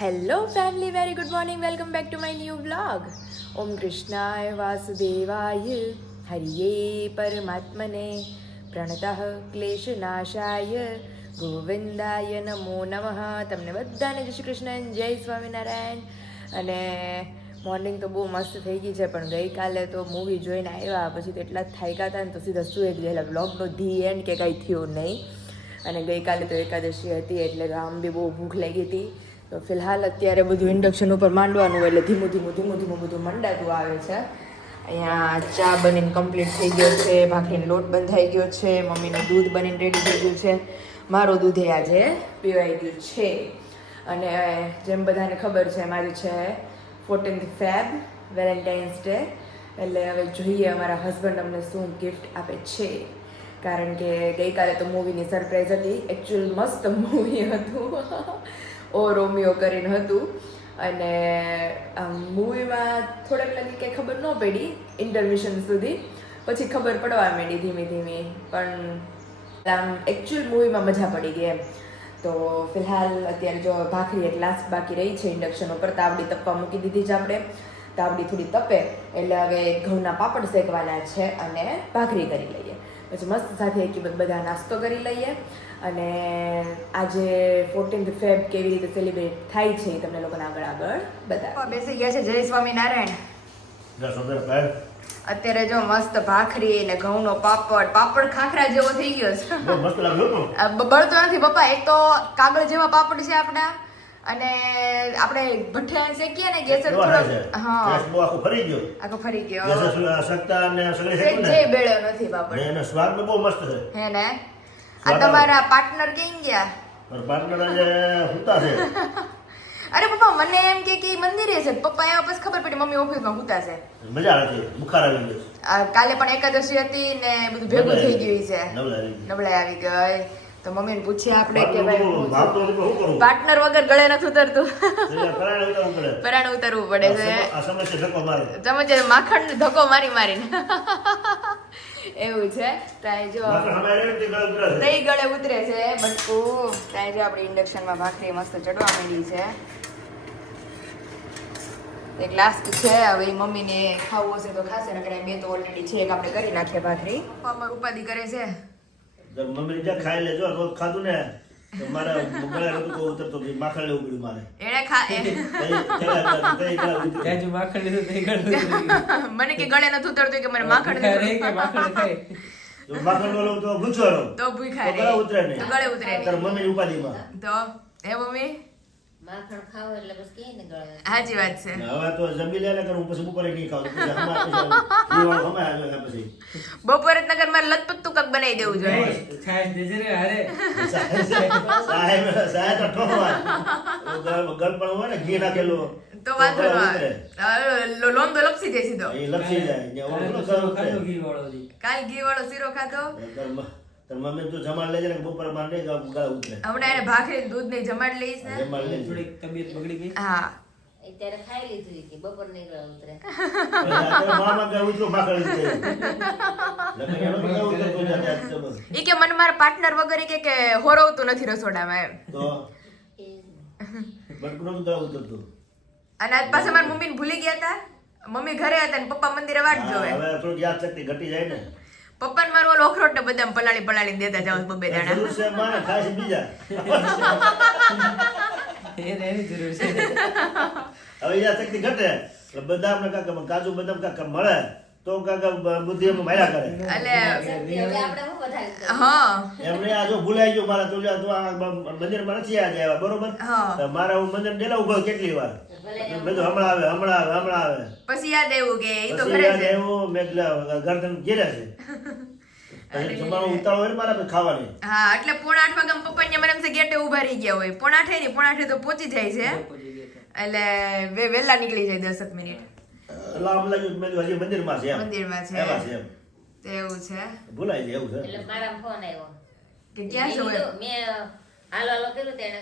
Hello family, very good morning. Welcome back to my new vlog. ઓમ કૃષ્ણાય વાસુદેવાય હરિયે પરમાત્મને પ્રણતઃ ક્લેશનાશાય ગોવિંદાય નમો નમઃ. તમને બધાને જય શ્રી કૃષ્ણ, જય સ્વામિનારાયણ. અને મોર્નિંગ તો બહુ મસ્ત થઈ ગઈ છે, પણ ગઈકાલે તો મૂવી જોઈને આવ્યા પછી તો એટલા જ થાક્યા હતા ને તો સીધા સુઈ ગયેલા. વ્લોગનો ધી એન્ડ કે કાંઈ થયું નહીં. અને ગઈકાલે તો એકાદશી હતી એટલે આમ બી બહુ ભૂખ લાગી હતી. તો ફિલહાલ અત્યારે બધું ઇન્ડક્શન ઉપર માંડવાનું એટલે ધીમું ધીમું બધું મંડાતું આવે છે. અહીંયા ચા બનીને કમ્પ્લીટ થઈ ગયો છે, ભાખરીનો લોટ બંધાઈ ગયો છે, મમ્મીનું દૂધ બનીને રેડી થઈ ગયું છે, મારું દૂધ આજે પીવાઈ ગયું છે. અને જેમ બધાને ખબર છે મારી છે 14th ફેબ, વેલેન્ટાઇન્સ ડે. એટલે હવે જોઈએ અમારા હસબન્ડ અમને શું ગિફ્ટ આપે છે, કારણ કે ગઈકાલે તો મૂવીની સરપ્રાઈઝ હતી. એકચ્યુઅલ મસ્ત મૂવી હતું, ઓ રોમિયો કરીને હતું. અને મૂવીમાં થોડાક લગી કંઈ ખબર ન પડી ઇન્ટરમિશન સુધી, પછી ખબર પડવા માંડી ધીમે પણ આમ એકચ્યુઅલ મૂવીમાં મજા પડી ગઈ એમ. તો ફિલહાલ અત્યારે જો ભાખરી એક લાસ્ટ બાકી રહી છે ઇન્ડક્શન ઉપર. તાવડી તપવા મૂકી દીધી છે આપણે. તાવડી થોડી તપે એટલે હવે ઘઉંના પાપડ શેકવાના છે અને ભાખરી કરી લઈએ. પછી મસ્ત સાથે એક બધા નાસ્તો કરી લઈએ. અને આજે 14th ફેબ કેવી રીતે સેલિબ્રેટ થાય છે એ તમને લોકોને આગળ બતાવો. બેસી ગયા છે જય સ્વામિનારાયણ. અત્યારે જો મસ્ત ભાખરી ને ઘઉંનો પાપડ ખાખરા જેવો થઈ ગયો છે. બળતો નથી પપ્પા. એક તો કાગળ જેવા પાપડ છે આપણા, અને આપણે ભઠ્ઠા શેકીએ ને ગેસ આખો ફરી ગયો જે બેળ્યો નથી પાપડ. એનો સ્વાદ બહુ મસ્ત છે. હે ને? આ તમારા પાર્ટનર ક્યાં ગયા? પાર્ટનર આજે હુતા છે. અરે પપ્પા મને એમ કે મંદિરે છે. પપ્પા એવા પછી ખબર પડી મમ્મી ઓફિસમાં હુતા છે. મજા આવી બુખાર આવી ગયો. કાલે પણ એકાદશી હતી ને બધું ભેગું થઈ ગયું છે, નબળાઈ આવી ગઈ. તો મમ્મીને પૂછીએ આપણે કે ભાઈ પાર્ટનર વગર ગળે નથી ઉતરતું, પરાણે ઉતરવું પડે છે. તમે માખણ ધક્કો મારીને એવું છે. ત્યાં જો દહીં ગળે ઉતરે છે બટકું. ત્યાં જો આપણે ઇન્ડક્શનમાં ભાખરી મસ્ત ચડવા માંડી છે. એક લાસ્ટ છે, હવે મમ્મીને ખાવું હશે તો ખાશે, નકર બે તો ઓલરેડી છે. એક આપણે કરી નાખીએ ભાખરી. અમાર ઉપાધિ કરે છે. મમ્મી જ્યાં ખાઈ લેજો રોજ ખાધું ને મારા ગળે નતું ઉતરતો, માખણ લેવું પડ્યું મારે. મને કે ગળે નથી ઉતરતું કે મને માખણ માખણ નો લઉં તો ભૂચવાનો તો ભૂખાય ગળે ઉતરે ને ગળે ઉતરે તાર મમ્મી ઉપાધિમાં તો હે મમ્મી માખણ ખાવ એટલે બસ કે ને ગળે. સાચી વાત છે. હવે તો જમી લે ને કરું પછી બપોરે નહીં ખાવ પછી બપોરે નગર મારે લતપત્તું કક બનાવી દેવું જોઈએ. ખાઈ દેજે રે હારે સાહેબ તો ઠોકવા ગળ પણ હોય ને ઘી નાખેલું તો વાંધો ન આવે. લોંદો લપસી જાય સીધો. એ લપસી જાય ખાધો ઘી વાળો જી. કાલ ઘી વાળો શીરો ખાધો. તાર મમ્મી તું જમાડ લેજે ને બપોર માં નહીં ગળા ઉતરે. હમણાં એને ભાખરી દૂધ નહીં જમાડ લઈશ ને. જમાડ લેજે. થોડી તબિયત બગડી ગઈ. હા અત્યારે ખાઈ લીધું કે બપોર નહીં ગળે ઉતરે. મામા ગળ ઉતરો માખણ ઉતરે. લગન ગળ ઉતરતો જાતે ઈ કે મને મારા પાર્ટનર વગર ઈ કે હોરવતું નથી રસોડામાં એમ. તો બટકુનો ગળ ઉતરતો. અને આજ પાછા મારી મમ્મીને ભૂલી ગયા હતા. મમ્મી ઘરે હતા ને પપ્પા મંદિરે વાટ જોવે. હવે થોડી યાદ શક્તિ ઘટી જાય ને. પપ્પાને મારો ઓલો અખરોટ ને બદામ પલાળી દેતા જાવ બબે દાણા. જરૂર છે માને ખાય બીજા. એની જરૂર છે. હવે યાદ શક્તિ ઘટે એટલે બદામ ને કાકા કાજુ બદામ કાકા મળે તો કાકા બુદ્ધિ એમ માયા કરે. એટલે આપણે હું વધારે હા એમને આ જો ભૂલાઈ ગયો મારા તું આ મંદિરમાં નથી આવ્યા બરોબર. હા. મારા હું મંદિર ડેલા ઉભો કેટલી વાર બધું હમણાં આવે પછી યાદ આવ્યું કે ઈ તો પછી ઘરે યાદ છે. આવ્યું મેં ગરદન ઘેરે છે જમવાનું ઉતાળો હોય ને મારા ખાવાની. હા એટલે 7:30 વાગે પપ્પા ને મને એમ છે ગેટે ઉભા રહી ગયા હોય. 7:30 ની 7:30 તો પહોંચી જાય છે. એટલે વહેલા નીકળી જાય 10 મિનિટ. એટલે આમ લાગ્યું મેં હજી મંદિરમાં છે એમ. મંદિરમાં છે એવા છે એમ. તો એવું છે ભૂલાઈ જાય એવું છે. એટલે મારા ફોન આવ્યો કે ક્યાં છો એમ? મેં હાલો કર્યું તેને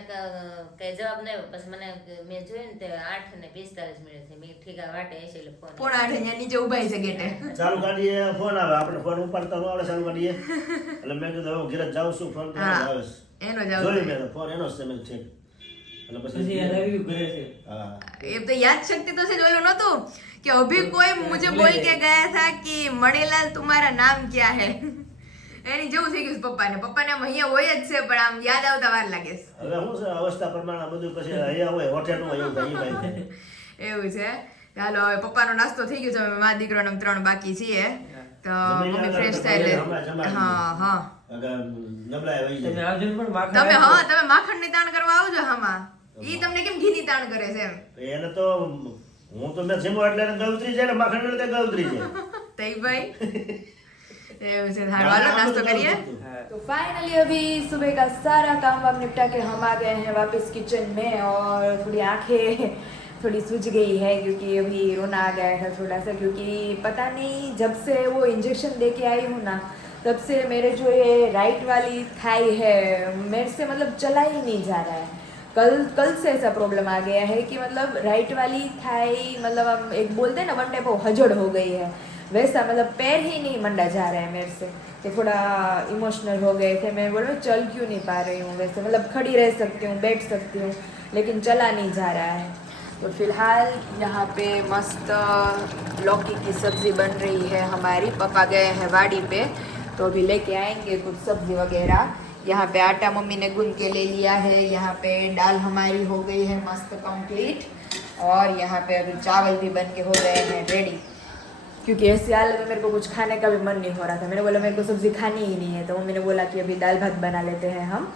કઈ જવાબ ન આવ્યો. પછી મને મેં જોયું ને તે 8:45 મિનિટ થઈ. મેં ઠીક આ વાટે હશે એટલે ફોન 7:30 અહીંયા નીચે ઉભા છે ગેટે. ચાલુ ગાડીએ ફોન આવે આપણે ફોન ઉપાડતા ન આવડે ચાલુ ગાડીએ એટલે મેં કીધું હવે ઘરે જાઉં છું ફોન આવે એનો જ જોઈ આવશે. મેં ફોન એનો જ છે મેં છે એટલે પછી યાદ આવ્યું ઘરે છે હા એ તો યાદ શક્તિ તો છે જ ઓલું નહોતું કે અભી કોઈ મુझे બોલ કે ગયા था कि મણેલાલ तुम्हारा नाम क्या है એની જેવું થઈ ગયું છે પપ્પાને આમ અહીંયા હોય જ છે પણ આમ યાદ આવતા વાર લાગે છે. હવે શું છે અવસ્થા પ્રમાણે બધું પછી અહીંયા હોય હોટેલનું હોય એવું થાય ઈ ભાઈ. એવું છે. ચાલો હવે પપ્પાનો નાસ્તો થઈ ગયો છે હવે મા દીકરાનો 3 બાકી છીએ તો મમ્મી ફ્રેશ થાય એટલે હા અગર નબળાઈ વહી તમે જાય. આવજો ને પણ માખણ તમે આપજો. તમે માખણની તાણ કરવા આવજો હામાં ઈ તમને કેમ ઘીની તાણ કરે છે એમ એને તો હું તો મેં જેમ એટલે એને ગળતરી જાય ને માખણ એટલે ગળતરી જાય. તઈ ભાઈ એવું છે હાલો હાલો નાસ્તો કરીએ. હા. तो फाइनली अभी सुबह का सारा काम वाम निपटा के हम आ गए हैं वापस किचन में और थोड़ी आंखें थोड़ी सूज गई है क्योंकि अभी रोना आ गया है थोड़ा सा क्योंकि पता नहीं जब से वो इंजेक्शन दे के आई हूँ ना तब से मेरे जो ये राइट वाली थाई है मेरे से मतलब चला ही नहीं जा रहा है. कल से ऐसा प्रॉब्लम आ गया है कि मतलब राइट वाली थाई मतलब हम एक बोलते हैं ना वन टाइप ऑफ हजड़ हो गई है वैसा मतलब पैर ही नहीं मंडा जा रहा है मेरे से कि थोड़ा इमोशनल हो गए थे मैं बोल रही हूँ चल क्यों नहीं पा रही हूँ वैसे मतलब खड़ी रह सकती हूँ बैठ सकती हूँ लेकिन चला नहीं जा रहा है. तो फिलहाल यहाँ पे मस्त लौकी की सब्ज़ी बन रही है हमारी. पापा गए हैं वाड़ी पे तो अभी लेके आएंगे कुछ सब्ज़ी वगैरह. यहाँ पे आटा मम्मी ने गूंद के ले लिया है. यहाँ पे दाल हमारी हो गई है मस्त कंप्लीट और यहाँ पे अभी चावल भी बन के हो गए हैं रेडी क्योंकि ऐसे हालत में मेरे को कुछ खाने का भी मन नहीं हो रहा था. मैंने बोला मेरे को सब्ज़ी खानी ही नहीं है तो मम्मी ने बोला कि अभी दाल भात बना लेते हैं हम.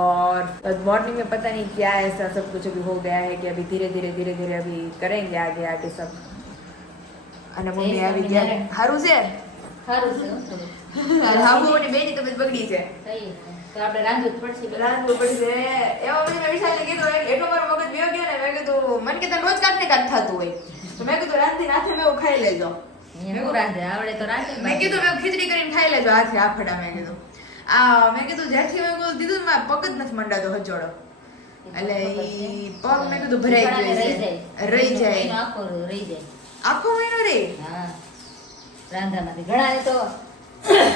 और मॉर्निंग में पता नहीं क्या ऐसा सब कुछ अभी हो गया है कि अभी धीरे धीरे अभी करेंगे आगे सब. અને મમ્મી આવી ગયા સારું છે સારું છે હો બધું. હાબુની બેની તબિયત બગડી છે થઈ તો આપણે રાંધવું જ પડશે બધા. રાંધવું પડશે એવા મમ્મીને વિશાલને કીધું એટલો મારો મગજ બેહો ગયો ને મેં કીધું મને કીધું રોજ કાંઈક ને કાંઈક થતું હોય તો મેં કીધું રાંધી હાથે મેં એવું ખાઈ લેજો. હું રાંધે આવડે તો રાંધે. મેં કીધું મેં ખીચડી કરીને ખાઈ લેજો હાથે આફડા મેં કીધું મેં કીધું જ્યારથી મેં કીધું દીધું ને મારા પગ જ નથી મંડાતો હજોડો એટલે ઈ પગ મેં કીધું ભરાઈ ગયો છે રહી જાય આખો રહી જાય. આખો મહિનો રે હા રાંધામાંથી ઘણાને તો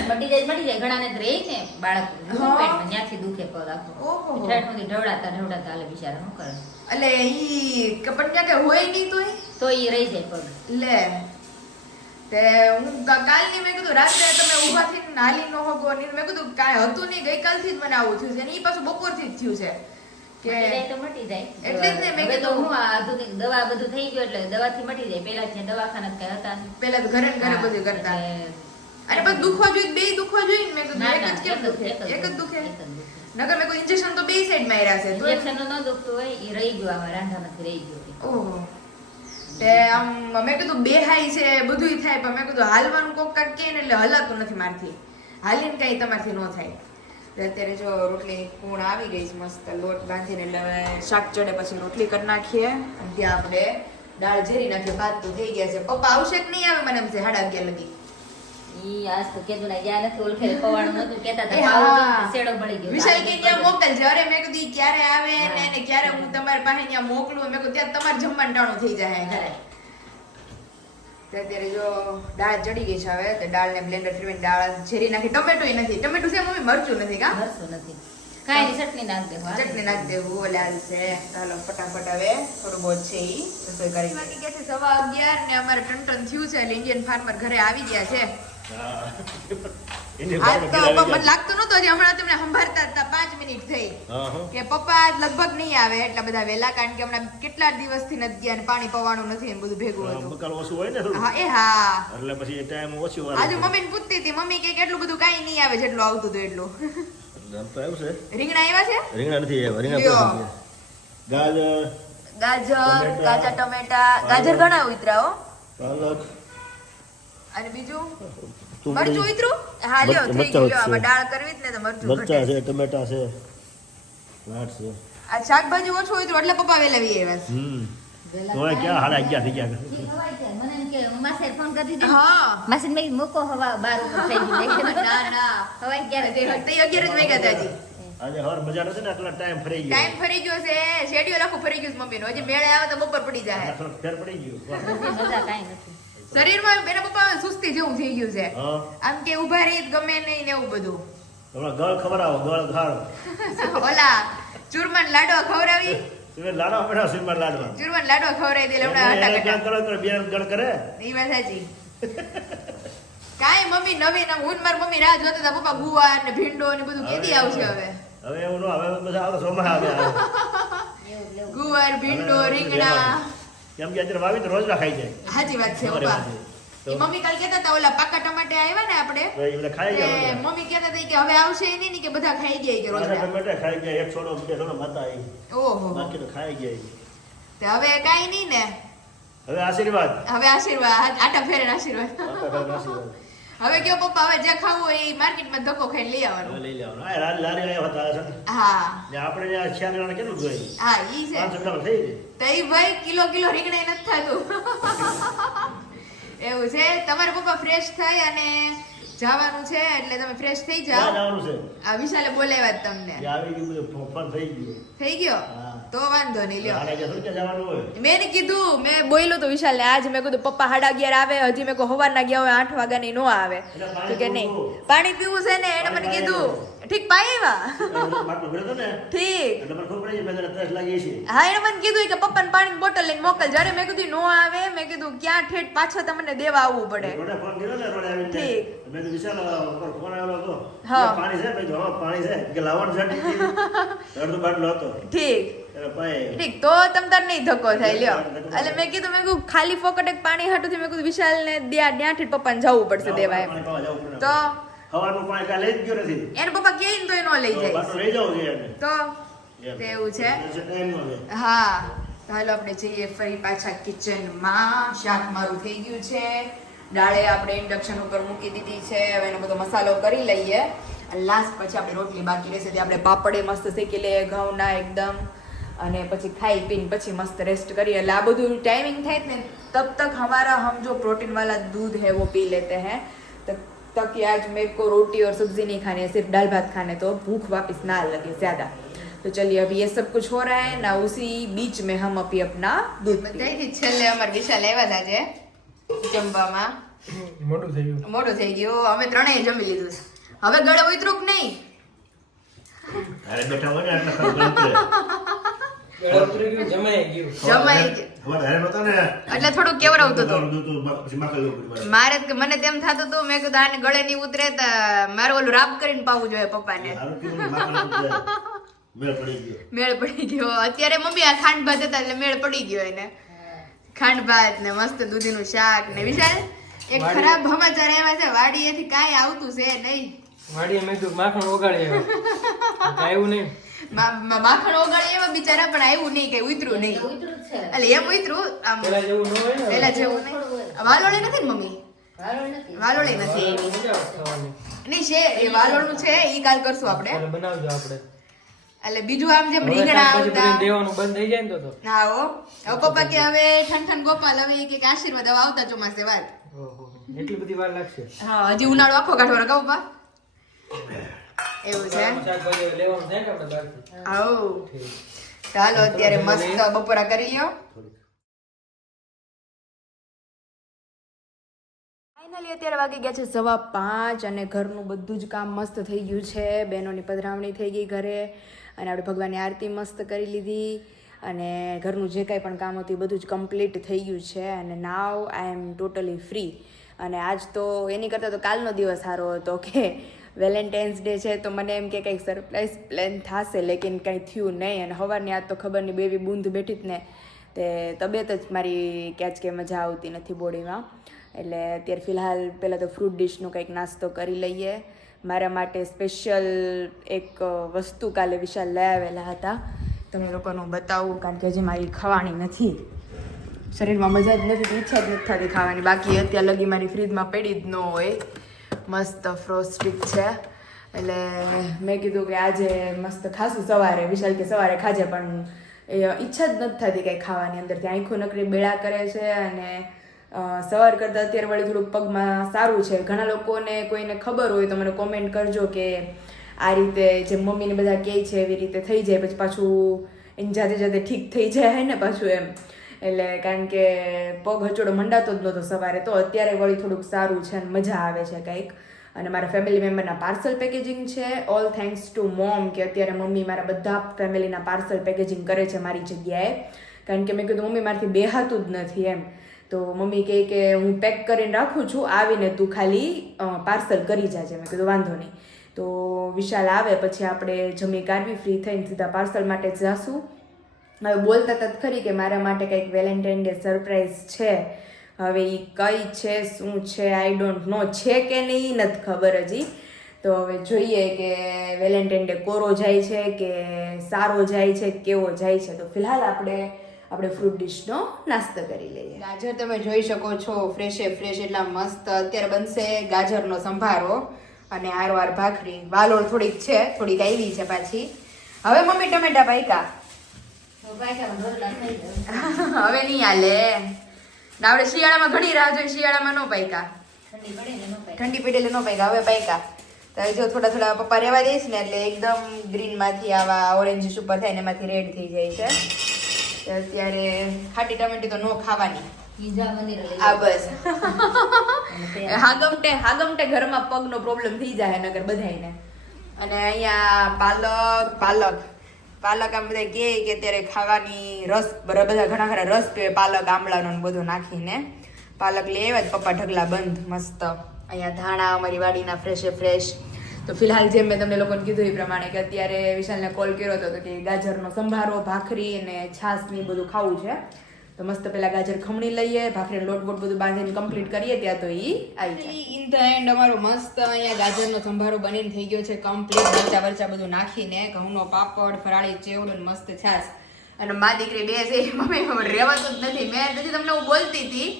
મટી જાય ઘણાને તો રહે ને બાળક હા. પેટમાં ત્યાંથી દુખે પગ આખો. ઓહો. ઠેઠમાંથી ઢવડાતા હાલે બિચારા શું કરે એટલે ઈ પણ ક્યાં કે હોય નહીં તોય તો એ રહી જાય પગ. લે તે હું કાલની મેં કીધું રાત્રે તમે ઊભા થઈને નાલી ન હોગો ને મેં કીધું કાંઈ હતું નહીં ગઈકાલથી જ મને આવું થયું છે ને ઈ પાછું બપોરથી જ થયું છે કે મટી જાય તો મટી જાય. એટલે જ ને મેં હવે તો કીધું. હું આ આધુનિક દવા બધું થઈ ગયું એટલે દવાથી મટી જાય. પહેલા જે દવાખાના કઈ હતા નહીં. પેલા તો ઘરે ને ઘરે બધું કરતા એટલે અને પછી દુખવા જોઈએ બે દુખવા જોઈએ ને મેં કીધું ના, એક ના, જ કેમ દુખે એક જ દુખે એક જ દુખે. નકર મેં કોઈ ઇન્જેક્શન તો બે સાઈડ માર્યા છે તો ઇન્જેક્શનનું ન દુખતું હોય એ રહી ગયું આમાં રાંધામાંથી રહી ગયું. ઓહો તે આમ મેં કીધું બે હાઈ છે બધુંય થાય પણ મેં કીધું હાલવાનું કોક કાંઈક કહે ને એટલે હલાતું નથી મારથી હાલીને કાંઈ તમારથી ન થાય. તો અત્યારે જો રોટલી પૂણ આવી ગઈ છે મસ્ત લોટ બાંધીને એટલે હવે શાક ચડે પછી રોટલી કરી નાખીએ અને ત્યાં આપણે દાળ ઝેરી નાખીએ. ભાત તો થઈ ગયા છે. પપ્પા આવશે કે નહીં આવે મને એમ છે 11:30 લગી. ઈ આજ તો કીધું ને ગયા નથી ઓળખે પવાણું નતું કહેતા એ હતા હા. આવું તો શેડો મળી ગયો. વિશાલ કે ત્યાં મોકલજે. અરે મેં કીધું ઈ ક્યારે આવે ને એને ક્યારે હું તમારી પાસે ત્યાં મોકલું મેં કીધું ત્યાં તમારે જમવાનું ટાણું થઈ જાય ઘરે. તો અત્યારે જો દાળ ચડી ગઈ છે હવે તો દાળને બ્લેન્ડર ફેરવીને દાળ ઝેરી નાખી. ટમેટું નથી ટમેટું છે મમ્મી મરચું નથી કા મરચું નથી કાંઈ નહીં, ચટણી નાખ દેવું. ચટણી નાખી દેવું લાલ છે. ચાલો ફટાફટ હવે થોડું બહુ છે ઈ રસોઈ કરી વાગી ગયા છે 11:15 ને અમારે ટન થયું છે એટલે ઇન્ડિયન ફાર્મર ઘરે આવી ગયા છે. એની આજ બાપા તો ઘરે આવી મને ગયા. લાગતું નહોતું હજી હમણાં તમને સંભાળતા હતા 5 મિનિટ થઈ હા, હા. કે પપ્પા આજ લગભગ નહીં આવે એટલા બધા વહેલા કારણ કે હમણાં કેટલા દિવસથી નથી ગયા ને પાણી પવાનું નથી ને બધું ભેગું હતું. બકાલ ઓછું હોય ને થોડું હા એ હા એટલે પછી ટાઈમ ઓછું વાર આજે મમ્મીને પૂછતી હતી મમ્મી કે એટલું બધું કાંઈ નહીં આવે જેટલું આવતું હતું એટલું. આમ તો આવ્યું છે રીંગણા આવ્યા છે રીંગણા નથી આવ્યા રીંગણા લ્યો. પછી ગાજર ગાજર ટમેટા, કાચા ટમેટા ગાજર ઘણા ઉતરા હો પાલક અને બીજું તુંબડી, મરચું ઉતરું હા લ્યો થઈ મરચાં ગયું લ્યો આમાં વધશે. દાળ કરવી જ ને તો મરચું મરચાં ઘટે. છે ટમેટા છે વાટ છે આ શાકભાજી ઓછું ઉતરું એટલે પપ્પા વેલા વી આવ્યા છે. તોય ક્યાં 11:30 થઈ ગયા ઈ ખવાય છે. મને એમ કે માસે ફોન કરી દીધી. હા માસે મેં કીધું મૂકો હવા 12 ઉપર થઈ ગયું. મેં કીધું ના ના હવાય ક્યારે તે 11 જ વાગ્યા હતા હજી. આજે હવાર મજા નથી ને એટલા ટાઈમ ફરી ગયો ટાઈમ ફરી ગયો છે શેડ્યુલ આખું ફરી ગયું છે મમ્મીનું. હજી મેળે આવે તો બપોર પડી જાય. થોડોક ફેર પડી ગયો મજા કાંઈ નથી. શરીરમાં એના પપ્પા સુસ્તી જેવું થઈ ગયું છે. હા આમ કે ઊભા રહી જ ગમે નહીં ને એવું બધું. હમણાં ગળ ખવડાવો ગળ ખાવ ઓલા ચૂરમાન લાડવા ખવડાવી તમે લાડવા બેઠા સિંબર લાડવા ચૂરમાના લાડવા ખવડાવી દે એટલે હમણાં એને આટા ગણ કરો તો બે ગણ કરે એ વાત સાચી. કાંઈ મમ્મી નવીન આમ હું ને મારી મમ્મી રાહ જોતા હતા પપ્પા ગુવાર ને ભીંડો ને બધું કેદી આવશે હવે હવે એવું નો હવે બધા આવતા સોમાં આવે એવું લેવું ગુવાર ભીંડો રીંગણા કેમ કે અત્યારે વાવી તો રોજ ખાઈ જાય સાચી વાત છે અમારે પપ્પા. તો એ મમ્મી કાલ કહેતા હતા ઓલા પાકા ટમાટે આવ્યા ને આપણે તો એ બધા ખાઈ તે જાય મમ્મી કહેતા હતા કે હવે આવશે નહીં ને કે બધા ખાઈ ગયા કે રોજ ટમેટા ખાઈ ગયા એક છોડો બે છોડો માતા આવી ઓહો બાકી તો ખાઈ ગયા તે હવે કાંઈ નહીં ને હવે આશીર્વાદ હવે આશીર્વાદ આટા ફેરે આશીર્વાદ આશીર્વાદ હવે કયો પપ્પા હવે જે ખાવું હોય એ માર્કેટમાં ધક્કો ખાઈને લઈ હવે આવવાનું લઈ લેવાનું આ લારી આવ્યા હતા આ સાથે. હા ને આપણે ત્યાં શિયાળાને કેટલું જોઈએ હા ઈ છે 500 ગ્રામ થઈ જાય તો ઈ ભાઈ કિલો રીંગણાઈ નથી થતું એવું છે તમારા પપ્પા ફ્રેશ થઈ અને જવાનું છે એટલે તમે ફ્રેશ થઈ ક્યાં જાઓ જવાનું છે આ વિશાલે બોલાવ્યા જ તમને એ આવી ગયું બધું ફોન થઈ ગયું થઈ ગયો હા. તો વાંધો નહીં લ્યો આને ક્યાં થોડી ક્યાં જવાનું હોય મેં કીધું મેં બોલ્યો તો વિશાલને આજ મેં કીધું પપ્પા 11:30 આવે હજી મેં કહું સવારના ગયા હોય 8 વાગ્યાની નો આવે તો કે નહીં પાણી પીવું છે ને એને મને કીધું ઠીક પાઈવા માટલો ભર્યો હતો ને ઠીક એટલે મને ખબર પડી મેં તરસ લાગી છે હા એને મને કીધું કે પપ્પાને પાણીની બોટલ લઈને મોકલ જ્યારે મેં કીધું નો આવે મેં કીધું ક્યાં ઠેઠ પાછો તમને દેવા આવવું પડે રોડે ફોન કર્યો ને રોડે આવીને ઠીક. મેં તો વિશાલ ઉપર ફોન આવેલો હતો હા. કે પાણી છે મેં કીધું હા પાણી છે કે લાવવાનું છે ઠીક. અડધો બાટલો હતો ઠીક એટલે ભાઈ ઠીક તો તમ તાર નહીં ધક્કો થાય લ્યો એટલે મેં કીધું ખાલી ફોકટ એક પાણી હાટુથી મેં કીધું વિશાલને ત્યાંથી પપ્પાને જવું પડશે દેવા એમ પાણી પાવા જવું પડે. તો હવાનું પાણી કાંઈ લઈ જ ગયો નથી એને પપ્પા કહે ને તો એ નો લઈ જાય બાટલો લઈ જવું જોઈએ એને. તો એમ. તેવું છે એટલે ટાઈમ નો લે. હા તો હાલો આપણે જઈએ ફરી પાછા કિચનમાં શાક મારું થઈ ગયું છે દાળે આપણે ઇન્ડક્શન ઉપર મૂકી દીધી છે હવે એનો બધો મસાલો કરી લઈએ અને લાસ્ટ પછી આપણે રોટલી બાકી રહેશે તે આપણે પાપડે મસ્ત શેકી લઈએ ઘઉંના એકદમ અને પછી ખાઈ પીને પછી મસ્ત રેસ્ટ કરીએ એટલે આ બધું ટાઈમિંગ થાય ને તબ તક हमारा हम जो प्रोटीन वाला दूध है वो पी लेते हैं तक कि आज मेरे को रोटी और सब्जी नहीं खानी है सिर्फ दाल भात खाने तो भूख वापस ना लगे ज़्यादा तो चलिए अभी ये सब कुछ हो रहा है ना उसी बीच में हम अभी अपना दूध बताई थी छेल्ले અમાર વિશાલ આવ્યા હતા જે જમવામાં મોટું થઈ ગયું મોટું થઈ ગયું અમે ત્રણેય જમી લીધું છે હવે ગળે ઉતરું કે નહીં અરે બેઠા હોય ને એટલે ખબર પડે. ગળા ઉતરી ગયું જમાઈ ગયું જમાઈ ગયું. અમારે હારે નહોતા ને એટલે થોડું કેવરાવતું હતું પછી માખણ લેવું પડ્યું મારે. મારે તો મને તેમ થતું હતું મેં કીધું આને ગળે નહીં ઉતરે તો મારે ઓલું રાબ કરીને પાવું જોઈએ પપ્પાને હારું થયું ને માખણ લેવું પડે. મેળ પડી ગયો મેળ પડી ગયો અત્યારે મમ્મી આ ખાંડ ભાત હતા એટલે મેળ પડી ગયો એને ખાંડ ભાત ને મસ્ત દૂધીનું શાક ને વિશાલ એક ખરાબ સમાચાર એવા છે વાડીએથી કાંઈ આવતું છે નહીં વાડીએ મેં કીધું માખણ ઓગાળી આવ્યો કાંઈ નહીં માખણ ઓગાળી એવા બિચારા પણ આવ્યું નહીં કઈ ઉતરું નહીં ઉતરું જ છે એટલે એમ ઉતરું આમ પેલા જેવું ન હોય ને પેલા જેવું નહીં વાલોળી નથી ને મમ્મી વાળો નથી વાલોળી નથી મજા આવે ખાવાની. નહીં છે એ વાલોળનું છે ઈ કાલ કરશું આપણે ચાલો બનાવજો આપણે એટલે બીજું આમ જેમ હવે રીંગણા શાકભાજી આવતા બધું દેવાનું બંધ થઈ જાય ને તો હા હો હવે પપ્પા કે હવે ઠંડ ગોપાલ હવે કે આશીર્વાદ હવે આવતા ચોમાસે વાત ઓહો એટલી બધી વાર લાગશે હા હજી ઉનાળો આખો કાઢવાનો કહો પપ્પા એવું છે શાકભાજી લેવાનું છે કે આપણે બહારથી? આવો ઠીક. ચાલો અત્યારે મસ્ત બપોરા કરી લ્યો ફાઇનલી અત્યારે વાગી ગયા છે 5:15 અને ઘરનું બધું જ કામ મસ્ત થઈ ગયું છે બહેનોની પધરામણી થઈ ગઈ ઘરે અને આપણે ભગવાનની આરતી મસ્ત કરી લીધી અને ઘરનું જે કાંઈ પણ કામ હતું એ બધું જ કમ્પ્લીટ થઈ ગયું છે અને નાવ આઈ એમ ટોટલી ફ્રી અને આજ તો એની કરતાં તો કાલનો દિવસ સારો હતો કે વેલેન્ટાઇન્સ ડે છે તો મને એમ કે કંઈક સરપ્રાઈઝ પ્લાન થશે લેકિન કંઈ થયું નહીં અને સવારની આજ તો ખબર નહીં બેબી બૂંદ બેઠી જ ને તે તબિયત જ મારી ક્યાંચ કે મજા આવતી નથી બોડીમાં એટલે અત્યારે ફિલહાલ પહેલાં તો ફ્રૂટ ડીશનો કંઈક નાસ્તો કરી લઈએ મારા માટે સ્પેશિયલ એક વસ્તુ કાલે વિશાલ લઈ આવેલા હતા તમે લોકોનું બતાવું કારણ કે હજી મારી ખાવાની નથી શરીરમાં મજા જ નથી ઈચ્છા જ નથી થતી ખાવાની બાકી અત્યારે લગી મારી ફ્રીજમાં પડી જ ન હોય મસ્ત ફ્રોસ્ટિક છે એટલે મેં કીધું કે આજે મસ્ત ખાશું સવારે વિશાલ કે સવારે ખાજે પણ ઈચ્છા જ નથી થતી કંઈ ખાવાની અંદરથી આંખો નકરી બેડા કરે છે અને સવાર કરતાં અત્યારે વળી થોડુંક પગમાં સારું છે ઘણા લોકોને કોઈને ખબર હોય તો મને કોમેન્ટ કરજો કે આ રીતે જે મમ્મીને બધા કહે છે એવી રીતે થઈ જાય પછી પાછું એની જાતે જાતે ઠીક થઈ જાય ને પાછું એમ એટલે કારણ કે પગ હચોડો મંડાતો જ નહોતો સવારે તો અત્યારે વળી થોડુંક સારું છે અને મજા આવે છે કંઈક અને મારા ફેમિલી મેમ્બરના પાર્સલ પેકેજિંગ છે. ઓલ થેન્ક્સ ટુ મોમ કે અત્યારે મમ્મી મારા બધા ફેમિલીના પાર્સલ પેકેજિંગ કરે છે મારી જગ્યાએ. કારણ કે મેં કીધું મમ્મી મારાથી બેહાતું જ નથી એમ. તો મમ્મી કહે કે હું પેક કરીને રાખું છું, આવીને તું ખાલી પાર્સલ કરી જાજે. મેં કીધું વાંધો નહીં. તો વિશાલ આવે પછી આપણે જમી કાઢવી, ફ્રી થઈને સીધા પાર્સલ માટે જ જાશું. હવે બોલતા હતા ખરી કે મારા માટે કંઈક વેલેન્ટાઇન ડે સરપ્રાઈઝ છે. હવે એ કઈ છે, શું છે, આઈ ડોન્ટ નો, છે કે નહીં નથી ખબર હજી. તો હવે જોઈએ કે વેલેન્ટાઇન ડે કોરો જાય છે કે સારો જાય છે, કેવો જાય છે. તો ફિલહાલ આપણે ફ્રૂટ ડીશનો નાસ્તો કરી લઈએ. ગાજર તમે જોઈ શકો છો ફ્રેશે ફ્રેશ, એટલા મસ્ત. અત્યારે બનશે ગાજરનો સંભારો અને હારવાર ભાખરી. વાલોળ થોડીક છે, થોડીક આવી છે પાછી. હવે મમ્મી ટમેટા પાક્યા હવે નહીં હાલે. આપણે શિયાળામાં ઘણી રાહ જોઈ, શિયાળામાં ન પાક્યા, ઠંડી પડી એટલે ન પાક્યા. હવે પાક્યા તો જો થોડા થોડા પપ્પા રહેવા દઈશ ને એટલે એકદમ ગ્રીન માંથી આવા ઓરેન્જીસ ઉપર થાય ને એમાંથી રેડ થઈ જાય છે. તો અત્યારે ખાટી ટમેટી તો નો ખાવાની. આ બસ હાગમટે ઘરમાં પગનો પ્રોબ્લેમ થઈ જાય નગર બધાયને. અને અહીંયા પાલક આમ બધા કે અત્યારે ખાવાની રસ, બધા ઘણા ખરા રસ પીવે પાલક આમળાનો બધું નાખીને. પાલક લેવા જ પપ્પા ઢગલા બંધ મસ્ત. અહીંયા ધાણા અમારી વાડીના ફ્રેશે ફ્રેશ. તો ફિલહાલ જેમ મેં તમને લોકોને કીધું એ પ્રમાણે કે અત્યારે વિશાલને કોલ કર્યો હતો કે ગાજરનો સંભારો, ભાખરી અને છાશ ને બધું ખાવું છે. તો મસ્ત પેલા ગાજર ખમણી લઈએ, ભાખરીનો લોટ બોટ બધું બાંધીને કમ્પ્લીટ કરીએ ત્યાં તો એ આવી જાય. ઇન ધ એન્ડ અમારો મસ્ત અહીંયા ગાજરનો સંભારો બનીને થઈ ગયો છે કમ્પ્લીટ. મરચા બરચા બધું નાખીને, ઘઉંનો પાપડ, ફરાળી ચેવડો ને મસ્ત છાશ. અને મા દીકરી બે છે, મમ્મી રહેવાતું જ નથી. મેં હજી તમને હું બોલતી હતી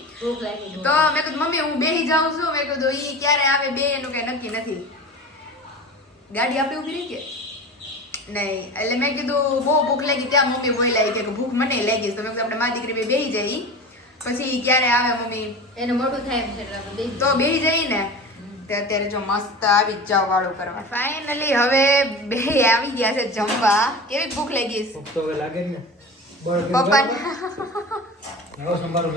તો મેં કીધું મમ્મી હું બેસી જાઉં છું. મેં કીધું ઈ ક્યારે આવે બે એનું કઈ નક્કી નથી. ગાડી આપી ઉભી રહી કે નહીં, એટલે મેં કીધું બહુ ભૂખ લાગી ત્યાં મમ્મી બોલાવી કે ભૂખ મને લાગી. તો મેં કીધું આપણે મા દીકરી બે બેસી જઈ, પછી ક્યારે આવે મમ્મી એનું મોટું થાય તો બેસી જઈ ને. તે અત્યારે જો મસ્ત આવી જ જાવ વાળું કરવા. ફાઇનલી હવે બે આવી ગયા છે જમવા. કેવી ભૂખ લાગી તો હવે લાગે ને પપ્પા સંભારો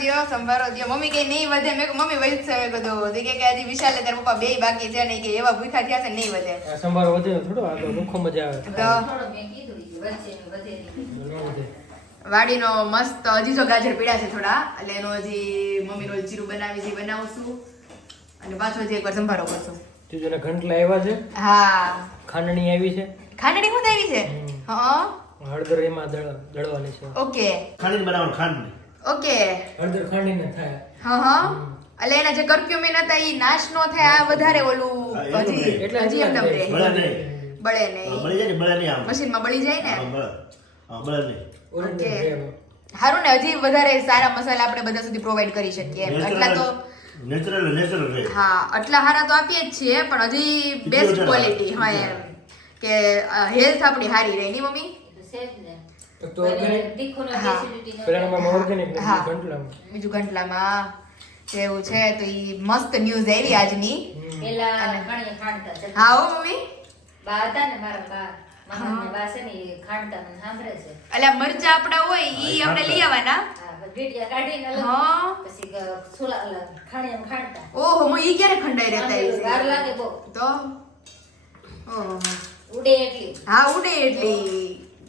દ્યો. મમ્મી કઈ નહીં વધે. મેં મમ્મી વધશે કીધું કે હજી વિશાલે તાર પપ્પા બે બાકી છે નહીં કે એવા ભૂખા થયા છે નહીં વધે. સંભારો વધે થોડો, આ તો રૂખો મજા આવે. વાડીનો મસ્ત હજી જો ગાજર પીડા છે થોડા, એટલે એનો હજી મમ્મી રોજ જીરું બનાવશું અને પાછો હજી એકવાર સંભારો કરશું. તીજોને ઘંટલા આવ્યા છે. હા, ખાંડણી આવી છે. ખાંડણી શું આવી છે? હા, હળદર એમાં દળવાની છે. ઓકે, ખાંડીને બનાવવાનું, ખાંડ ઓકે, હળદર ખાંડીને થાય. હા. એટલે એના જે કર્ક્યુમિન હતા એ નાશ નો થાય, આ વધારે ઓલું હજી એમને બળે નહીં. બળે નહીં. બળી જાય ને, બળે નહીં. આમ મશીનમાં બળી જાય ને. બળે નહીં. ઓકે, સારું ને. હજી વધારે સારા મસાલા આપણે બધા સુધી પ્રોવાઈડ કરી શકીએ. એટલા તો નેચરલ રહે. હા, આટલા સારા તો આપીએ જ છીએ, પણ હજી બેસ્ટ ક્વોલિટી હોય એમ કે હેલ્થ આપણી સારી રહે. નહીં મમ્મી? તો પેલામાં ઓર્ગેનિક ને હા. ઘંટલામાં બીજું ઘંટલામાં એવું છે. તો ઈ મસ્ત ન્યૂઝ આવી આજની. પેલા ખાણીએ ખાંડતા છે. હા હો મમ્મી, બા હતા ને મારા બા, મામાના બા છે ને એ ખાંડતા મને સાંભળે છે. એટલે મરચા આપડા હોય ઈ આપણે લઈ આવવાના. હા, ભેટિયા કાઢીને અલગ, હા. પછી સોલા અલગ ખાણીયામાં ખાંડતા. ઓહો, ઈ ક્યારે ખંડાઈ રહેતા વાર હશે? લાગે બહુ. તો ઓહો, ઉડે એટલી. હા ઉડે એટલી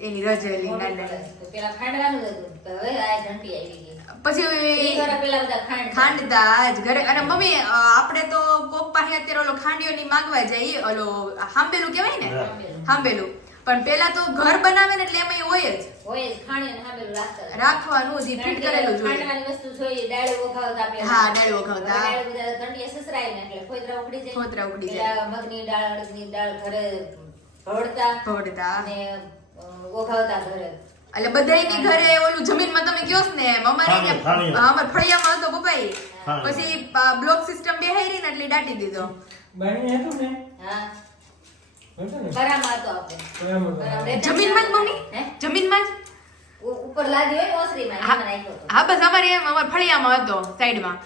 એની રજેલી મોટું નાની. પડે. તો પેલા ખાંડવાનું જ હતું. તો હવે આ ઘંટી આવી ગઈ. પછી એ ઘરે પેલા બધા ખાંડતા જ ઘરે. અને મમ્મી આપણે તો કોક પાસે અત્યારે ઓલો ખાંડિયોની માંગવા જઈએ, ઓલો હાંબેલું કહેવાય ને, હાંબેલું. પણ પેલા તો ઘર બનાવે ને એટલે એમાં હોય જ હોય જ ખાણી અને સામેલું રાખતા. રાખવાનું, જે ફિટ કરેલું જોઈએ. ખાંડવાની વસ્તુ જોઈએ, ડાળો વઘાવતા પેલા. હા, ડાળો વઘાવતા. ડાળો બધા ઘંટીએ સસરાય ને એટલે ફોતરા ઉખડી જાય. ફોતરા ઉખડી જાય. પેલા મગની દાળ, અડદની દાળ ઘરે ભળતા ભોળતા. અને વઘાવતા ઘરે. એટલે બધાયની ઘરે ઓલું જમીનમાં તમે કયો ને એમ અમારે અમાર ફળિયામાં હતો પપ્પાઈ. પછી બ્લોક સિસ્ટમ બેહાઈ ને એટલે દાટી દીધો. બાયણે હતું ને. હા, હતું ને. બરામાં હતો આપણે. બરાબર. જમીનમાં જ મમ્મી? હે? જમીનમાં જ? ઉપર લાદી હોય ને ઓસરીમાં એમાં નાખ્યો હતો. હા બસ અમારે એમ અમાર ફળિયામાં હતો સાઈડમાં.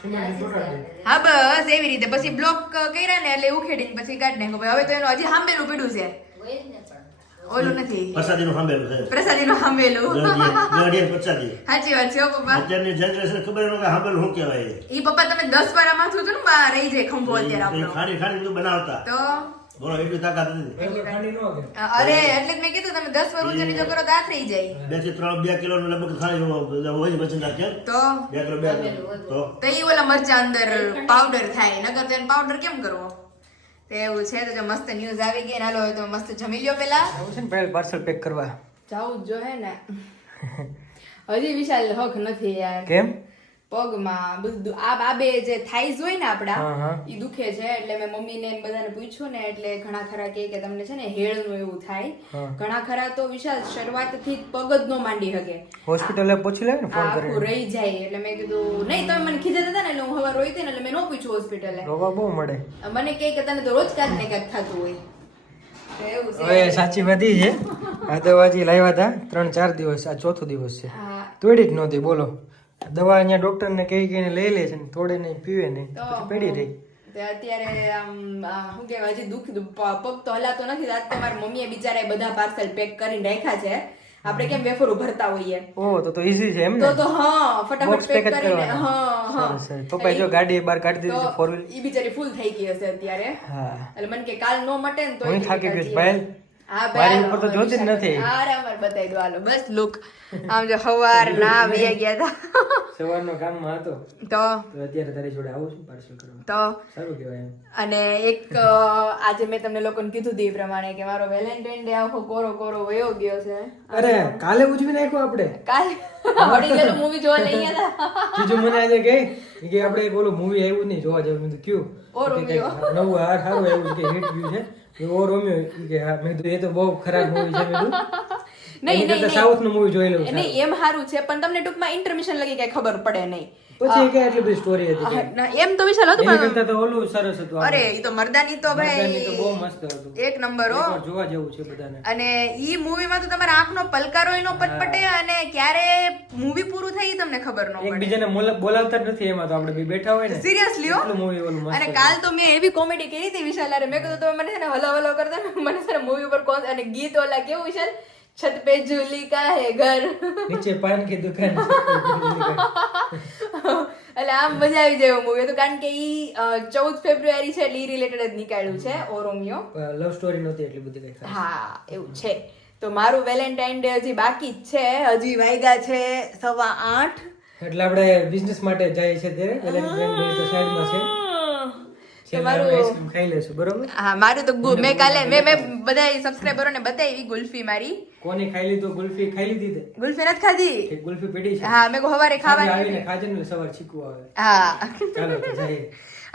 હા બસ એવી રીતે પછી બ્લોક કર્યા ને એટલે ઉખેડીને પછી કાઢી નાખ્યો. હવે તો એનું હજી હાંબેલું પીડ્યું છે. હોય જ ને પણ ઓલું નથી પ્રસાદીનું સાંભળેલું છે પ્રસાદીનું સાંભળેલું ગઢિયા પ્રસાદી સાચી વાત છે હો પપ્પા અત્યારની જનરેશન ખબર ન કે સાંભળેલું શું કહેવાય ઈ પપ્પા તમે 10 વાર માથું છે ને બહાર રહી જાય ખંભો અત્યારે આપણો ખાડી ખાડી બધું બનાવતા તો બોલો એટલી તાકાત નથી એટલે ખાંડી ન કે અરે એટલે જ મેં કીધું તમે 10 વાર ઊંચો નીચો કરો તો આ થઈ જાય 2 થી 2 કિલો લગભગ ખાલી હોય વજનદાર કે તો 2 કિલો તો ઈ ઓલા મરચા અંદર પાવડર થાય નકર તો એને પાવડર કેમ કરવો તો એવું છે તો જો મસ્ત ન્યૂઝ આવી ગઈ ને હાલો હવે તો મસ્ત જમી લ્યો પેલા આવું છે ને પહેલા પાર્સલ પેક કરવા જાવું જ જો હે ને હજી વિશાલ હક નથી યાર કેમ પગમાં બધું આ બાબે જે થાઈઝ હોય ને આપડા હા, હા. ઈ દુખે છે એટલે મેં મમ્મીને ને બધાને પૂછ્યું ને એટલે ઘણા ખરા કહે કે તમને છે ને હેળનું એવું થાય હા. ઘણા ખરા તો વિશાલ શરૂઆતથી જ પગ જ નો માંડી શકે હોસ્પિટલે પૂછી લે ને આ ફોન આખું કરીને રહી જાય એટલે મેં કીધું નહીં તમે મને ખીજાતા હતા ને એટલે હું હવાર રોઈ હતી ને એટલે મેં ન પૂછ્યું હોસ્પિટલે રોવા બહુ મળે મને કહે કે તને તો રોજ કાંઈક ને કાંઈક થતું હોય તો એવું છે હવે સાચી વાત ઈ છે આ દવા હજી લાવ્યા હતા 3-4 દિવસ આ ચોથો દિવસ છે હા તોડી જ નહોતી બોલો દવા અહીંયા ડોક્ટરને કહી કહીને લઈ લે છે ને તોડે નહીં પીવે નહીં તો પછી પડી રહી તે અત્યારે આમ શું કહેવાય હજી પગ તો હલાતો નથી આજ તો મારી મમ્મીએ બિચારાએ બધા પાર્સલ પેક કરીને રાખ્યા છે આપણે કેમ વેફરો ભરતા હોઈએ ઓહ તો ઈઝી છે એમ ને તો હા Box ફટાફટ pack પેક જ કરીને કરવાના. હા હા સરસ, સરસ. પપ્પાએ જો ગાડી બહાર કાઢી દીધી છે ફોર વ્હીલ ઈ બિચારી ફૂલ થઈ ગઈ હશે અત્યારે હા એટલે મને કે કાલ નો મટે ને તો હું થાકી ગયો છું, ભાઈ. હા મારી ઉપર તો જોતી જ નથી. આરામર બતાવી દો હાલો બસ લુક આમ જો હવાર ના વી ગયા હતા સવારનો કામમાં હતો તો તો અત્યારે તારી જોડે આવું છું પાર્સલ કરવા તો સારું કહેવાય એમ અને એક આજે મેં તમને લોકોને કીધું હતું એ પ્રમાણે કે મારો વેલેન્ટાઇન ડે આખો કોરો કોરો વયો ગયો છે અરે કાલે ઉજવી નાખ્યો આપણે કાલ મળી ગયેલું મૂવી જોવા લઈ ગયા હતા બીજું મને આજે કે આપણે એક ઓલું મૂવી આવ્યું નહીં જોવા જેવું મેં કીધું ઓ ક્યું કે રોમિયો. કંઈક નવું સારું આવ્યું કે હિટ વ્યૂ છે કે ઓ રોમિયો ઈ કે હા મેં કીધું એ તો બહુ ખરાબ મૂવી છે મેં કીધું નહીં નહીં સાઉથ નું મૂવી જોઈ લઉં છું. નહીં એમ સારું છે પણ તમને ટૂંકમાં ઇન્ટરમિશન લગી કઈ ખબર પડે નહીં પછી કે એટલી બધી સ્ટોરી હતી હા, ના, એમ તો વિશાલ હતું એની પણ કરતા તો ઓલું સરસ હતું અરે ઈ તો મર્દાની તો મરદાની તો બહુ ભાઈ મસ્ત હતું એક નંબર હો એકવાર જોવા જેવું છે બધાને અને ઈ મૂવીમાં તો તમારા આંખનો પલકારો નો પટપટે અને ક્યારે મૂવી પૂરું થઈ ઈ તમને ખબર ન પડે એકબીજાને બોલાવતા જ નથી એમાં તો આપણે બે બેઠા હોય ને સિરિયસલી હો એટલું મૂવી ઓલું મસ્ત અને કાલ તો મેં એવી કોમેડી કરી હતી વિશાલ અરે મેં કીધું તમે મને છે ને હલો હલો કરતા ને મને છે ને મૂવી ઉપર કોણ અને ગીત ઓલા કેવું વિશાલ છત પે ઝૂલી કા હે ઘર નીચે પાન की दुकान એટલે આમ મજા આવી જાય મૂવી તો કારણ કે ઈ 14 ફેબ્રુઆરી છે એટલે ઈ રિલેટેડ જ નીકાળ્યું છે ઓ રોમિયો લવ સ્ટોરી નહોતી એટલી બધી કઈ ખાસ. હા એવું છે તો મારું વેલેન્ટાઇન ડે હજી બાકી જ છે હજી વાગ્યા છે 8:15 એટલે આપણે બિઝનેસ માટે જાય છે ત્યારે વેલેન્ટાઇન ડે તો સાઈડમાં છે છેલ્લે આપણે આઈસ્ક્રીમ ખાઈ લેશું બરોબર હા મારું તો મેં કાલે મેં બધા સબસ્ક્રાઇબરોને બતાવી ગુલ્ફી મારી કોની ખાઈ લીધું ગુલ્ફી ખાઈ લીધી તે ગુલ્ફી નથી ખાધી કે ગુલ્ફી પડી છે હા મેં હવારે સાંજે ખાવાની આવીને ખાજે ને સવાર ચીકુ આવે હા ચાલો તો જઈએ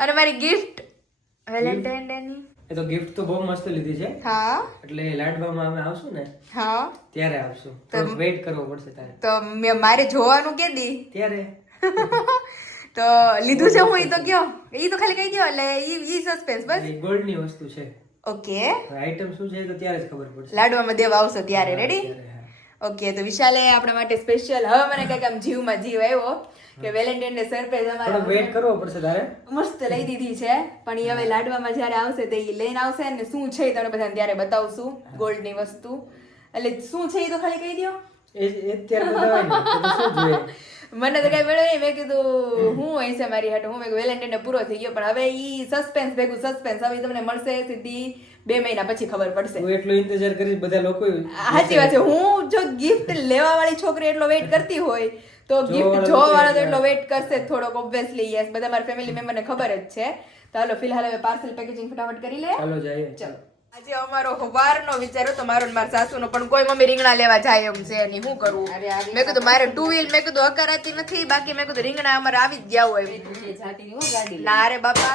અને મારી ગિફ્ટ વેલેન્ટાઇન ડે ની એ તો ગિફ્ટ તો બહુ મસ્ત લીધી છે હા એટલે લાડવામાં અમે આવશું ને હા ત્યારે આવશું તો વેઇટ કરવો પડશે તારે તો મારે જોવાનું કે દી ત્યારે તો લીધું છે હું ઈ તો કયો ઈ તો ખાલી કહી દો એટલે ઈ સસ્પેન્સ બસ ગોલ્ડ ની વસ્તુ છે ઓકે આઈટમ શું છે એ તો ત્યારે જ ખબર પડશે લાડવામાં દેવા આવશો ત્યારે રેડી ત્યારે, હા. ઓકે તો વિશાલે આપણા માટે સ્પેશિયલ હવે મને કંઈક આમ જીવમાં જીવ આવ્યો કે વેલેન્ટાઇન ડે સરપ્રાઈઝ થોડો અમારે વેઇટ કરવો પડશે તારે મસ્ત લઈ દીધી છે પણ ઈ હવે લાડવામાં જ્યારે આવશે તો ઈ લઈને આવશે ને શું છે ઈ તમને બધાને ત્યારે બતાવશું ગોલ્ડની વસ્તુ એટલે શું છે ઈ તો ખાલી કહી દો એ અત્યારે બતાવાય ને તો શું જોઈએ મને તો કઈ મળ્યો નહીં મેં કીધું હું હોય છે મારી હાટે હું મેં વેલેન્ટાઇન ડે પૂરો થઈ ગયો પણ હવે ઈ સસ્પેન્સ ભેગું સસ્પેન્સ હવે તમને મળશે સીધી 2 મહિના પછી ખબર પડશે તું એટલો ઇંતજાર કરીશ બધા લોકો સાચી વાત છે હું જો ગિફ્ટ લેવા વાળી છોકરી એટલો વેઇટ કરતી હોય તો ગિફ્ટ જોવા વાળો તો એટલો વેઇટ કરશે થોડોક ઓબ્વિયસલી યસ બધા મારા ફેમિલી મેમ્બરને ખબર જ છે તો હાલો ફિલહાલ હવે પાર્સલ પેકેજિંગ ફટાફટ કરી લે ચાલો જઈએ ચાલો આજે અમારો હવારનો વિચારો તો મારો ને મારા સાસુનો પણ કોઈ મમ્મી રીંગણા લેવા જાય એમ છે નહીં શું કરવું મેં કીધું મારે 2 વ્હીલ મેં કીધું હકારાતી નથી બાકી મેં કીધું રીંગણા અમારે આવી જ ગયા હોય ના અરે બાપા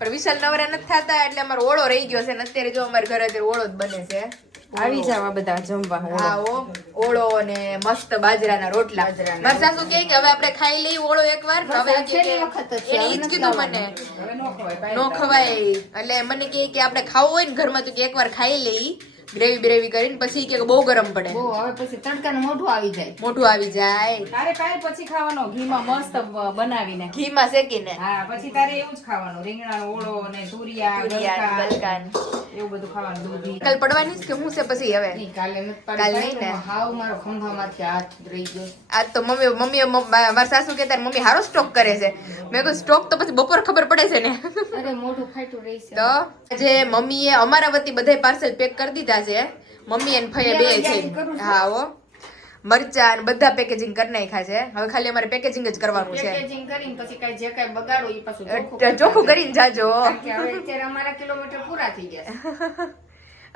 પણ વિશાલ નવરા નથી થતા એટલે અમારો ઓળો રહી ગયો છે ને અત્યારે જો અમારે ઘરે અત્યારે ઓળો જ બને છે આવી જાવ આ બધા જમવા હા ઓળો અને મસ્ત બાજરાના રોટલા મારા સાસુ કહે કે હવે આપણે ખાઈ લઈએ ઓળો એકવાર હવે એને ઈ જ કીધું મને નો ખવાય એટલે મને કહે કે આપણે ખાવું હોય ને ઘરમાં તો કે એકવાર ખાઈ લઈ ગ્રેવી બ્રેવી કરીને પછી કે બહુ ગરમ પડે, બહુ હવે પછી તડકાનું મોઢું આવી જાય. મોટું આવી જાય. તારે કાલ પછી ખાવાનો ઘીમાં મસ્ત બનાવીને. ઘીમાં શેકીને હા પછી તારે એવું જ ખાવાનું, રીંગણાનો ઓળો ને તુરિયા ગલકાન એવું બધું ખાવાનું. દૂધી કાલ પડવાની જ કે હું છે પછી હવે નહીં, કાલે નથી કાલ પાડી. નહીં ને? હાવ મારો ખંભામાંથી હાથ રહી ગયો. આજ તો મમ્મી મારા સાસુ કહેતા મમ્મી હારો સ્ટોક કરે છે. મેં કહ્યું સ્ટોક તો પછી બપોર ખબર પડે છે ને. અરે મોઢું ફાટ્યું રહી છે. તો જે મમ્મીએ અમારા વતી બધા પાર્સલ પેક કરી દીધા છે, મમ્મી અને ફઈએ બે છે. હા હો, મરચા ને બધા પેકેજિંગ કરી નાખ્યા છે. હવે ખાલી અમારે પેકેજિંગ જ કરવાનું છે. પેકેજિંગ કરીને પછી કાંઈ જે કાંઈ બગાડો એ પાછું ચોખ્ખું કરીને જાજો. કારણ કે હવે અત્યારે અમારા કિલોમીટર પૂરા થઈ ગયા.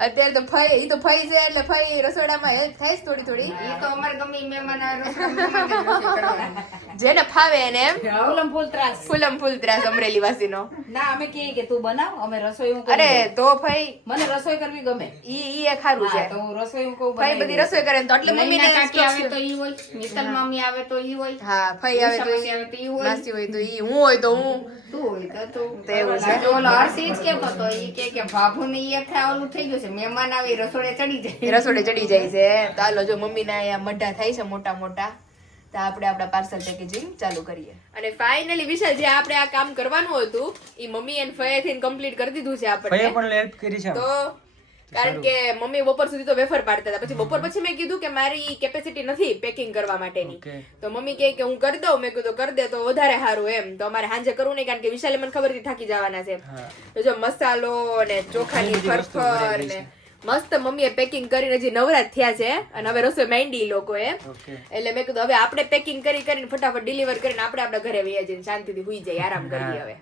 અત્યારે તો ફઈ તો ફઈ છે એટલે ફઈ રસોડામાં હેલ્પ થાય છે થોડી થોડી. એ તો અમારે ગમે ઈ મહેમાન આવે, રસોડામાં મહેમાન જ રસોઈ કરવાની. જેને ફાવે એને એમ ફૂલમ ફૂલ ત્રાસ. ફૂલમ ફૂલ ત્રાસ અમરેલી વાસીનો. ના અમે કહીએ કે તું બનાવ, અમે રસોઈ હું કરું. અરે તો ફઈ મને રસોઈ કરવી ગમે. ઈ એક ખારું છે. હા, તો હું રસોઈ હું કહું ફઈ બધી રસોઈ કરે ને તો એટલે મમ્મીને નૈના કાકી આવે તો ઈ હોય, મિત્તલ મામી આવે તો ઈ હોય, હા ફઈ આવે તો માસી આવે તો ઈ હોય, માસી હોય તો ઈ, હું હોય તો હું. તું હોય તો તું. તો એવું છે. ઓલો હર્ષી જ કહેતો હતો, ઈ કે ભાભુને ઈ એક ખાવાનું થઈ ગયું છે, મહેમાન આવે ઈ રસોડે ચડી જાય. રસોડે ચડી જાય છે. તો હાલો જો મમ્મીના અહીંયા મઢા થાય છે મોટા મોટા, તો આપણે આપણા પાર્સલ પેકેજિંગ ચાલુ કરીએ. અને ફાઇનલી વિશાલ જે આપણે આ કામ કરવાનું હતું ઈ મમ્મી એન્ડ ફયેથી કમ્પ્લીટ કરી દીધું છે ફઈએ આપણને. પણ હેલ્પ કરી છે. તો કારણ કે મમ્મી બપોર સુધી તો વેફર પાડતા હતા, પછી બપોર પછી મેં કીધું કે મારી કેપેસિટી નથી પેકિંગ કરવા માટેની. Okay. તો મમ્મી કહે કે હું કરી દઉં. મેં કીધું કરી દે તો વધારે સારું એમ. તો અમારે સાંજે કરવું નહીં કારણ કે વિશાલે મને ખબર હતી થાકી જવાના છે. હા. તો જો મસાલો ને ચોખાની બધી વસ્તુ ફરફર ભરાઈ ને ગઈ મસ્ત મમ્મીએ પેકિંગ કરીને હજી નવરા જ થયા છે અને હવે રસોઈ માંડી લોકોએ. Okay. એટલે મેં કીધું હવે આપણે પેકિંગ કરીને ફટાફટ ડિલિવર કરીને આપણે આપણા ઘરે વહી જઈને શાંતિથી હુઈ જાય, આરામ કરીએ હવે.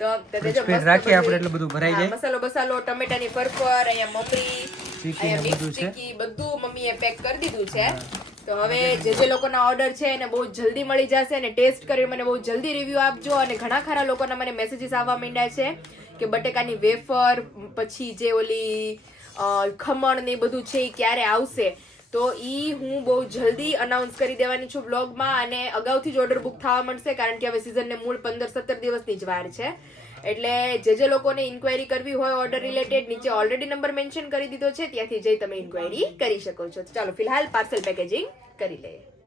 તો તે જો સ્પીડ મસ્ત રાખીએ આપણે બધી- એટલે બધું ભરાઈ હા, જાય. મસાલો બસાલો ટમેટાની ફરફર, અહીંયા મમરી, ચીકી ને અહીંયા બધું મિક્સ છે. ચીકી બધું મમ્મીએ પેક કરી દીધું છે. તો હવે જે લોકોના ઓર્ડર છે એને બહુ જલ્દી મળી જશે અને ટેસ્ટ કરી મને બહુ જલ્દી રિવ્યુ આપજો. અને ઘણા ખરા લોકોના મને મેસેજીસ આવવા માંડ્યા છે કે બટેકાની વેફર પછી જે ઓલી ખમણ ને એ બધું છે એ ક્યારે આવશે. તો ઈ હું બહુ જલ્દી અનાઉન્સ કરી દેવાની છું બ્લોગમાં, અને અગાઉથી જ ઓર્ડર બુક થવા મળશે કારણ કે હવે સિઝનને મૂળ 15-17 દિવસની જ વાર છે. એટલે જે લોકોને ઇન્ક્વાયરી કરવી હોય ઓર્ડર રિલેટેડ નીચે ઓલરેડી નંબર મેન્શન કરી દીધો છે, ત્યાંથી જઈ તમે ઇન્ક્વાયરી કરી શકો છો. ચાલો ફિલહાલ પાર્સલ પેકેજિંગ કરી લઈએ.